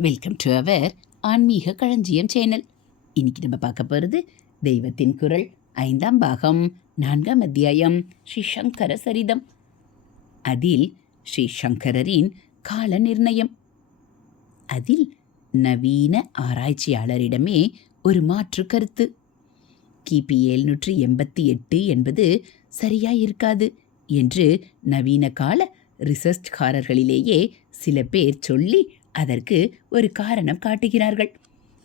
Welcome to our ஆன்மீக களஞ்சியம் channel இன்னைக்கு நம்ம பார்க்க போகிறது தெய்வத்தின் குரல். ஐந்தாம் பாகம் நான்காம் அத்தியாயம் ஸ்ரீ சங்கர சரிதம். அதில் ஸ்ரீ சங்கரரின் கால நிர்ணயம். அதில் நவீன ஆராய்ச்சியாளரிடமே ஒரு மாற்று கருத்து. கிபி எழுநூற்றி எண்பத்தி எட்டு என்பது சரியாயிருக்காது என்று நவீன கால ரிசர்ச்காரர்களிலேயே சில பேர் சொல்லி அதற்கு ஒரு காரணம் காட்டுகிறார்கள்.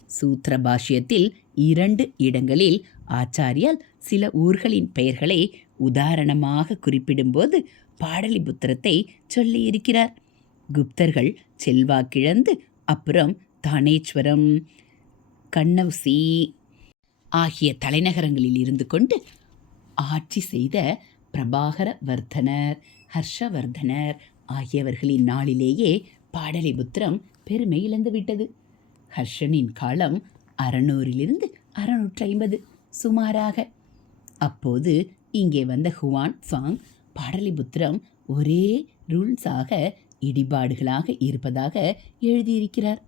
சூத்திர பாஷ்யத்தில் இரண்டு இடங்களில் ஆச்சாரியால் சில ஊர்களின் பெயர்களை உதாரணமாக குறிப்பிடும்போது பாடலிபுத்திரத்தை சொல்லியிருக்கிறார். குப்தர்கள் செல்வாக்கிழந்து அப்புறம் தானேஸ்வரம் கண்ணவுசி ஆகிய தலைநகரங்களில் இருந்து கொண்டு ஆட்சி செய்த பிரபாகர வர்தனர் ஹர்ஷவர்தனர் ஆகியவர்களின் நாளிலேயே பாடலிபுத்திரம் பெருமை இழந்து விட்டது. ஹர்ஷனின் காலம் அறநூறிலிருந்து அறநூற்றி ஐம்பது சுமாராக. அப்போது இங்கே வந்த ஹுவான் சாங் பாடலிபுத்திரம் ஒரே ரூல்ஸாக இடிபாடுகளாக இருப்பதாக எழுதியிருக்கிறார்.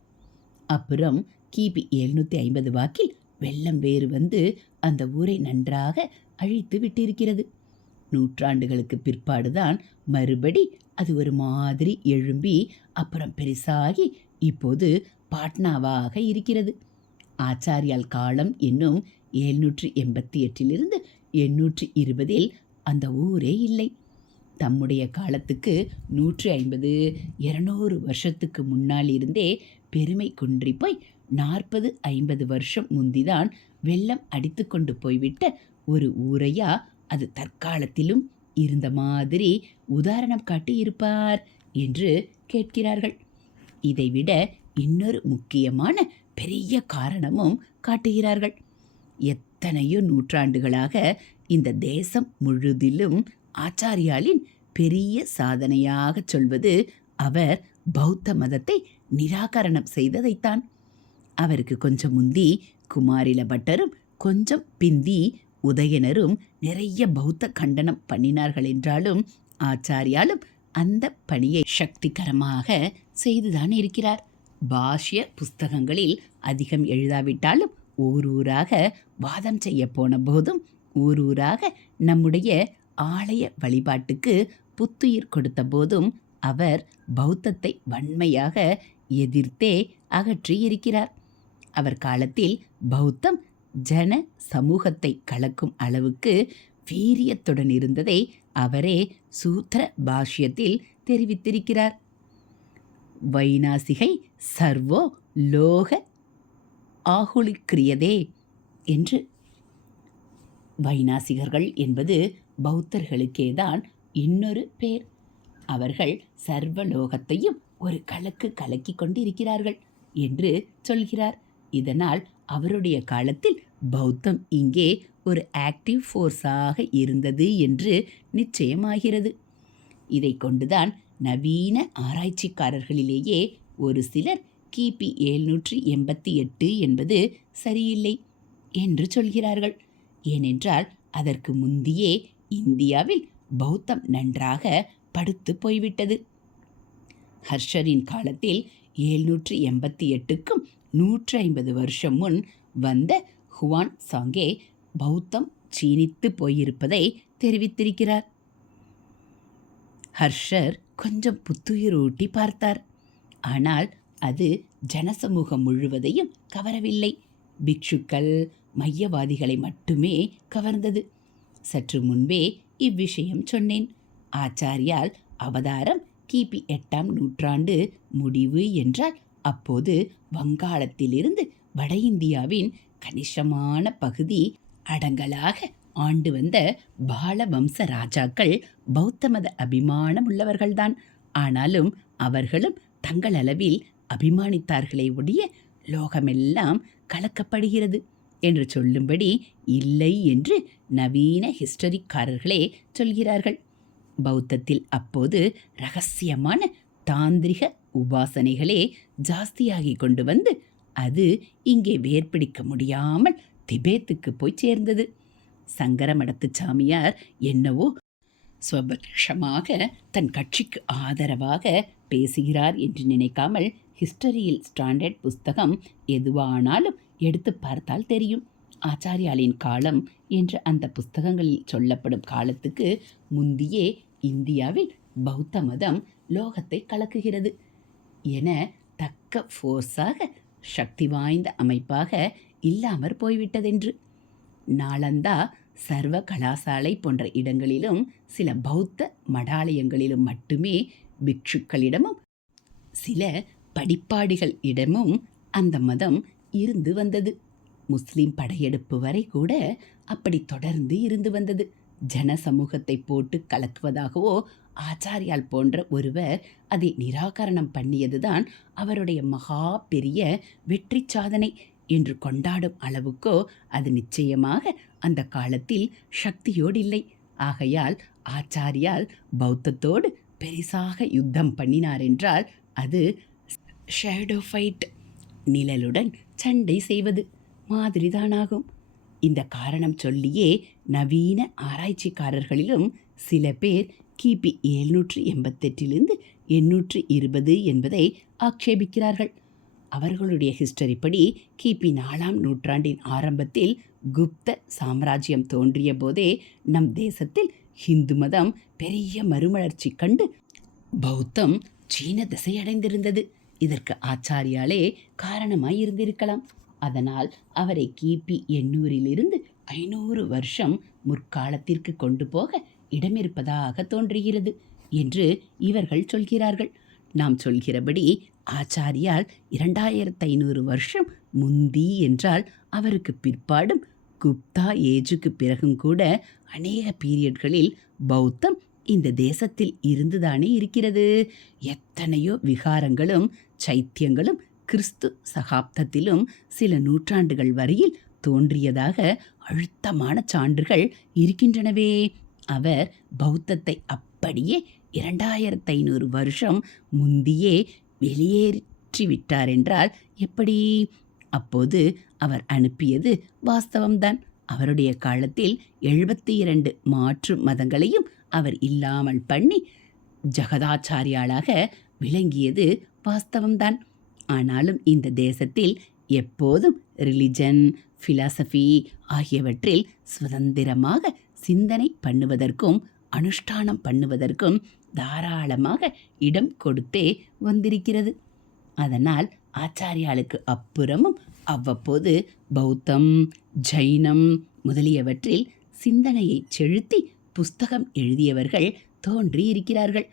அப்புறம் கிபி எழுநூற்றி ஐம்பது வாக்கில் வெள்ளம் வேறு வந்து அந்த ஊரை நன்றாக அழித்து விட்டிருக்கிறது. நூற்றாண்டுகளுக்கு பிற்பாடுதான் மறுபடி அது ஒரு மாதிரி எழும்பி அப்புறம் பெருசாகி இப்போது பாட்னாவாக இருக்கிறது. ஆச்சாரியால் காலம் என்னும் எழுநூற்றி எண்பத்தி எட்டிலிருந்து எண்ணூற்றி இருபதில் அந்த ஊரே இல்லை. தம்முடைய காலத்துக்கு நூற்றி ஐம்பது இருநூறு வருஷத்துக்கு முன்னால் இருந்தே பெருமை குன்றி போய் நாற்பது ஐம்பது வருஷம் முந்திதான் வெள்ளம் அடித்து கொண்டு போய்விட்ட ஒரு ஊரையா அது தற்காலத்திலும் இருந்த மாதிரி உதாரணம் காட்டி இருப்பார் என்று கேட்கிறார்கள். இதைவிட இன்னொரு முக்கியமான பெரிய காரணமும் காட்டுகிறார்கள். எத்தனையோ நூற்றாண்டுகளாக இந்த தேசம் முழுதிலும் ஆச்சாரியாலின் பெரிய சாதனையாக சொல்வது அவர் பௌத்த மதத்தை நிராகரணம் செய்ததைத்தான். அவருக்கு கொஞ்சம் முந்தி குமாரில பட்டரும் கொஞ்சம் பிந்தி உதயனரும் நிறைய பௌத்த கண்டனம் பண்ணினார்கள் என்றாலும் ஆச்சாரியாலும் அந்த பணியை சக்திகரமாக செய்துதான் இருக்கிறார். பாஷ்ய புஸ்தகங்களில் அதிகம் எழுதாவிட்டாலும் ஊரூராக வாதம் செய்ய போன போதும் ஊரூராக நம்முடைய ஆலய வழிபாட்டுக்கு புத்துயிர் கொடுத்த போதும் அவர் பௌத்தத்தை வன்மையாக எதிர்த்தே அகற்றி இருக்கிறார் அவர் காலத்தில் பௌத்தம் ஜன சமூகத்தை கலக்கும் அளவுக்கு வீரியத்துடன் இருந்ததை அவரே சூத்திர பாஷ்யத்தில் தெரிவித்திருக்கிறார். வைநாசிகை சர்வோ லோக ஆகுலிக்கிரியதே என்று. வைநாசிகர்கள் என்பது பௌத்தர்களுக்கேதான் இன்னொரு பேர். அவர்கள் சர்வலோகத்தையும் ஒரு கலக்கு கலக்கி கொண்டிருக்கிறார்கள் என்று சொல்கிறார். இதனால் அவருடைய காலத்தில் பௌத்தம் இங்கே ஒரு ஆக்டிவ் ஃபோர்ஸாக இருந்தது என்று நிச்சயமாகிறது. இதை கொண்டுதான் நவீன ஆராய்ச்சிக்காரர்களிலேயே ஒரு சிலர் கிபி எழுநூற்றி எண்பத்தி எட்டு என்பது சரியில்லை என்று சொல்கிறார்கள். ஏனென்றால் அதற்கு முந்தியே இந்தியாவில் பௌத்தம் நன்றாக படுத்து போய்விட்டது. ஹர்ஷரின் காலத்தில் ஏழ்நூற்றி எண்பத்தி எட்டுக்கும் நூற்றி ஐம்பது வருஷம் முன் வந்த ஹுவான் சாங்கே பௌத்தம் சீனித்து போயிருப்பதை தெரிவித்திருக்கிறார். ஹர்ஷர் கொஞ்சம் புத்துயிரூட்டி பார்த்தார். ஆனால் அது ஜனசமூகம் முழுவதையும் கவரவில்லை. பிக்ஷுக்கள் மையவாதிகளை மட்டுமே கவர்ந்தது. சற்று முன்பே இவ்விஷயம் சொன்னேன். ஆச்சாரியால் அவதாரம் கிபி எட்டாம் நூற்றாண்டு முடிவு என்றால் அப்போது வங்காளத்திலிருந்து வட இந்தியாவின் கணிசமான பகுதி அடங்கலாக ஆண்டு வந்த பாலவம்ச ராஜாக்கள் பௌத்த மத அபிமானம் உள்ளவர்கள்தான். ஆனாலும் அவர்களும் தங்கள் அளவில் அபிமானித்தார்களே ஒடிய லோகமெல்லாம் கலக்கப்படுகிறது என்று சொல்லும்படி இல்லை என்று நவீன ஹிஸ்டரிக்காரர்களே சொல்கிறார்கள். பௌத்தத்தில் அப்போது ரகசியமான தாந்திரிக உபாசனைகளே ஜாஸ்தியாகி கொண்டு வந்து அது இங்கே வேர்பிடிக்க முடியாமல் திபேத்துக்கு போய் சேர்ந்தது. சங்கரமடத்து சாமியார் என்னவோ சுவபக்ஷமாக தன் கட்சிக்கு ஆதரவாக பேசுகிறார் என்று நினைக்காமல் ஹிஸ்டரியில் ஸ்டாண்டர்ட் புஸ்தகம் எதுவானாலும் எடுத்து பார்த்தால் தெரியும். ஆச்சாரியாலின் காலம் என்று அந்த புஸ்தகங்களில் சொல்லப்படும் காலத்துக்கு முந்தியே இந்தியாவில் பௌத்த மதம் லோகத்தை கலக்குகிறது. என தக்க ஃபோர்ஸாக சக்தி வாய்ந்த அமைப்பாக இல்லாமற் போய்விட்டதென்று. நாளந்தா சர்வ கலாசாலை போன்ற இடங்களிலும் சில பௌத்த மடாலயங்களிலும் மட்டுமே பிக்ஷுக்களிடமும் சில படிப்பாடிகள் இடமும் அந்த மதம் இருந்து வந்தது. முஸ்லிம் படையெடுப்பு வரை கூட அப்படி தொடர்ந்து இருந்து வந்தது. ஜன சமூகத்தை போட்டு கலக்குவதாகவோ ஆச்சாரியால் போன்ற ஒருவர் அதை நிராகரணம் பண்ணியதுதான் அவருடைய மகா பெரிய வெற்றி சாதனை என்று கொண்டாடும் அளவுக்கோ அது நிச்சயமாக அந்த காலத்தில் சக்தியோடு இல்லை ஆகையால் ஆச்சாரியால் பௌத்தத்தோடு பெரிசாக யுத்தம் பண்ணினார் என்றால் அது ஷேடோஃபைட் நிழலுடன் சண்டை செய்வது மாதிரிதானாகும். இந்த காரணம் சொல்லியே நவீன ஆராய்ச்சிக்காரர்களிலும் சில பேர் கிபி எழுநூற்று எண்பத்தெட்டிலிருந்து எண்ணூற்று இருபது என்பதை ஆக்ஷேபிக்கிறார்கள் அவர்களுடைய ஹிஸ்டரி படி கிபி நாலாம் நூற்றாண்டின் ஆரம்பத்தில் குப்த சாம்ராஜ்யம் தோன்றிய போதே நம் தேசத்தில் ஹிந்து மதம் பெரிய மறுமலர்ச்சி கண்டு பௌத்தம் சீன திசையடைந்திருந்தது. இதற்கு ஆச்சாரியாலே காரணமாய் இருந்திருக்கலாம். அதனால் அவரை கிபி எண்ணூறிலிருந்து ஐநூறு வருஷம் முற்காலத்திற்கு கொண்டு போக இடமிருப்பதாக தோன்றுகிறது என்று இவர்கள் சொல்கிறார்கள். நாம் சொல்கிறபடி ஆச்சாரியால் இரண்டாயிரத்து ஐநூறு வருஷம் முந்தி என்றால் அவருக்கு பிற்பாடும் குப்தா ஏஜுக்கு பிறகும் கூட அநேக பீரியட்களில் பௌத்தம் இந்த தேசத்தில் இருந்துதானே இருக்கிறது. எத்தனையோ விகாரங்களும் சைத்தியங்களும் கிறிஸ்து சகாப்தத்திலும் சில நூற்றாண்டுகள் வரையில் தோன்றியதாக அழுத்தமான சான்றுகள் இருக்கின்றனவே. அவர் பௌத்தத்தை அப்படியே இரண்டாயிரத்து ஐநூறு வருஷம் முந்தியே வெளியேற்றி விட்டார் என்றால் எப்படி? அப்போது அவர் அனுப்பியது வாஸ்தவம்தான். அவருடைய காலத்தில் எழுபத்தி இரண்டு மாற்று மதங்களையும் அவர் இல்லாமல் பண்ணி ஜகதாச்சாரியாளாக விளங்கியது வாஸ்தவம்தான். ஆனாலும் இந்த தேசத்தில் எப்போதும் ரிலிஜன் ஃபிலாசபி ஆகியவற்றில் சுதந்திரமாக சிந்தனை பண்ணுவதற்கும் அனுஷ்டானம் பண்ணுவதற்கும் தாராளமாக இடம் கொடுத்தே வந்திருக்கிறது. அதனால் ஆச்சாரியாளுக்கு அப்புறமும் அவ்வப்போது பௌத்தம் ஜைனம் முதலியவற்றில் சிந்தனையை செலுத்தி புஸ்தகம் எழுதியவர்கள் தோன்றி இருக்கிறார்கள்.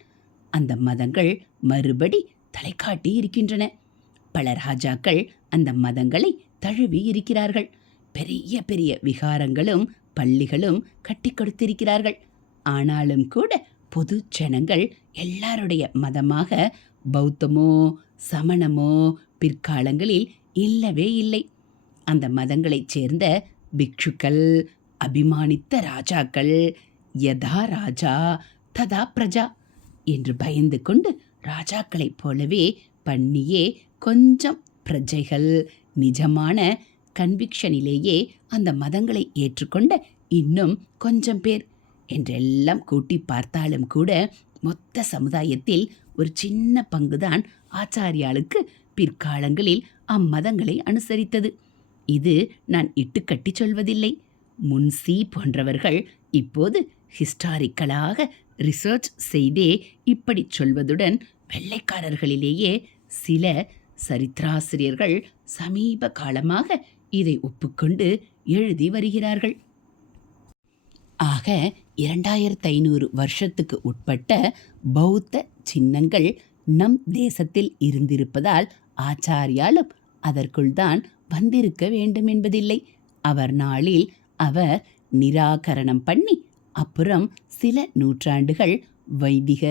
அந்த மதங்கள் மறுபடி தலை காட்டி இருக்கின்றன. பல ராஜாக்கள் அந்த மதங்களை தழுவி இருக்கிறார்கள். பெரிய பெரிய விகாரங்களும் பள்ளிகளும் கட்டி கொடுத்திருக்கிறார்கள். ஆனாலும் கூட பொது ஜனங்கள் எல்லாருடைய மதமாக பௌத்தமோ சமணமோ பிற்காலங்களில் இல்லவே இல்லை. அந்த மதங்களைச் சேர்ந்த பிக்ஷுக்கள் அபிமானித்த ராஜாக்கள் யதா ராஜா ததா பிரஜா என்று பயந்து கொண்டு ராஜாக்களைப் போலவே பண்ணியே கொஞ்சம் பிரஜைகள் நிஜமான கன்விக்ஷனிலேயே அந்த மதங்களை ஏற்றுக்கொண்ட இன்னும் கொஞ்சம் பேர். என்றெல்லாம் கூட்டி பார்த்தாலும் கூட மொத்த சமுதாயத்தில் ஒரு சின்ன பங்குதான் ஆச்சாரியாளுக்கு பிற்காலங்களில் அம்மதங்களை அனுசரித்தது. இது நான் இட்டுக்கட்டி சொல்வதில்லை. முன்சி போன்றவர்கள் இப்போது ஹிஸ்டாரிக்கலாக ரிசர்ச் செய்தே இப்படி சொல்வதுடன் வெள்ளைக்காரர்களிலேயே சில சரித்திராசிரியர்கள் சமீப காலமாக இதை ஒப்புக்கொண்டு எழுதி வருகிறார்கள். ஆக இரண்டாயிரத்து ஐநூறு வருஷத்துக்கு உட்பட்ட பௌத்த சின்னங்கள் நம் தேசத்தில் இருந்திருப்பதால் ஆச்சாரியாலும் அதற்குள் தான் வந்திருக்க வேண்டும் என்பதில்லை. அவர் நாளில் அவர் நிராகரணம் பண்ணி அப்புறம் சில நூற்றாண்டுகள் வைதிக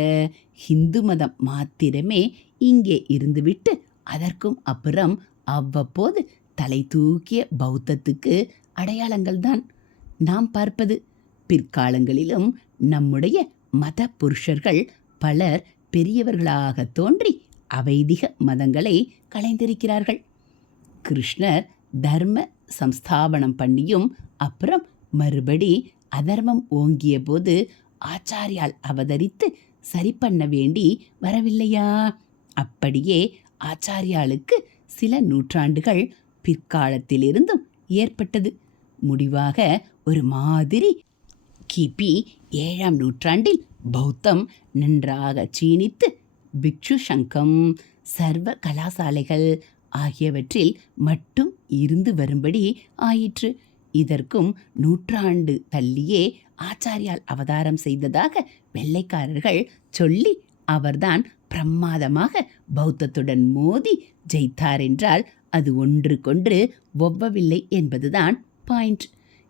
ஹிந்து மதம் மாத்திரமே இங்கே இருந்துவிட்டு அதற்கும் அப்புறம் அவ்வப்போது தலை தூக்கிய பௌத்தத்துக்கு அடையாளங்கள்தான் நாம் பார்ப்பது பிற்காலங்களிலும் நம்முடைய மத புருஷர்கள் பலர் பெரியவர்களாக தோன்றி அவைதிக மதங்களை களைந்திருக்கிறார்கள். கிருஷ்ணர் தர்ம சம்ஸ்தாபனம் பண்ணியும் அப்புறம் மறுபடி அதர்மம் ஓங்கிய போது ஆச்சாரியால் அவதரித்து சரி பண்ண வேண்டி வரவில்லையா? அப்படியே ஆச்சாரியாளுக்கு சில நூற்றாண்டுகள் பிற்காலத்திலிருந்தும் ஏற்பட்டது. முடிவாக ஒரு மாதிரி கிபி ஏழாம் நூற்றாண்டில் பௌத்தம் நன்றாக சீனித்து பிக்ஷு சங்கம் சர்வ கலாசாலைகள் ஆகியவற்றில் மட்டும் இருந்து வரும்படி ஆயிற்று. இதற்கும் நூற்றாண்டு தள்ளியே ஆச்சாரியால் அவதாரம் செய்ததாக வெள்ளைக்காரர்கள் சொல்லி அவர்தான் பிரமாதமாக பௌத்தத்துடன் மோதி ஜெயித்தார் என்றால் அது ஒன்றுக்கொன்று ஒவ்வவில்லை என்பதுதான் பாயிண்ட்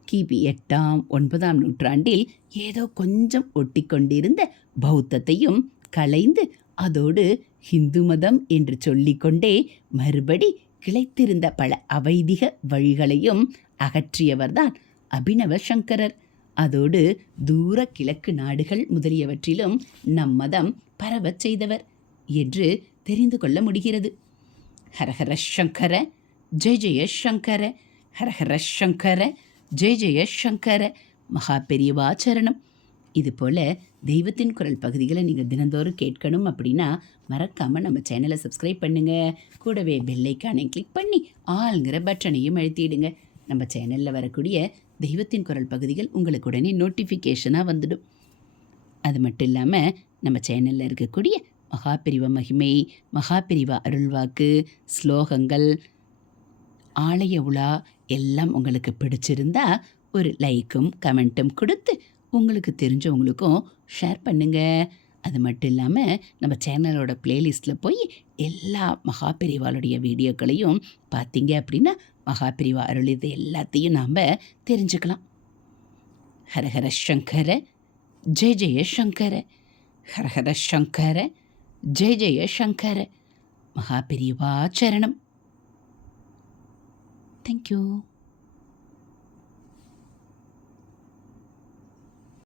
கிபி எட்டாம் ஒன்பதாம் நூற்றாண்டில் ஏதோ கொஞ்சம் ஒட்டிக்கொண்டிருந்த பௌத்தத்தையும் கலைந்து அதோடு ஹிந்து மதம் என்று சொல்லிக்கொண்டே மறுபடி கிளைத்திருந்த பல அவைதிக வழிகளையும் அகற்றியவர்தான் அபினவ சங்கரர். அதோடு தூர கிழக்கு நாடுகள் முதலியவற்றிலும் நம் மதம் பரவச் செய்தவர் என்று தெரிந்து கொள்ள முடிகிறது. ஹரஹர சங்கர ஜெய ஜெய சங்கர ஹரஹர சங்கர ஜெய ஜெய சங்கர மகா பெரியவாச்சரணம் இது போல் தெய்வத்தின் குரல் பகுதிகளை நீங்கள் தினந்தோறும் கேட்கணும் அப்படின்னா மறக்காமல் நம்ம சேனலை சப்ஸ்கிரைப் பண்ணுங்கள் கூடவே பெல்லைக்கானை கிளிக் பண்ணி ஆளுங்கிற பட்டனையும் அழுத்திடுங்க. நம்ம சேனலில் வரக்கூடிய தெய்வத்தின் குரல் பகுதிகள் உங்களுக்கு உடனே நோட்டிஃபிகேஷனாக வந்துடும். அது மட்டும் இல்லாமல் நம்ம சேனலில் இருக்கக்கூடிய மகாபிரிவ மகிமை மகாபிரிவ அருள்வாக்கு ஸ்லோகங்கள் ஆலய உலா எல்லாம் உங்களுக்கு பிடிச்சிருந்தா ஒரு லைக்கும் கமெண்ட்டும் கொடுத்து உங்களுக்கு தெரிஞ்சவங்களுக்கும் ஷேர் பண்ணுங்கள் அது மட்டும் இல்லாமல் நம்ம சேனலோட பிளேலிஸ்ட்டில் போய் எல்லா மகாபிரிவாளுடைய வீடியோக்களையும் பார்த்தீங்க அப்படின்னா மகாபிரிவா அருள் இது எல்லாத்தையும் நாம் தெரிஞ்சுக்கலாம். ஹரஹர சங்கர ஜெய ஜெய சங்கர ஹரஹர சங்கர. ஜெய ஜெய சங்கர மகாபிரிவா சரணம். தேங்க்யூ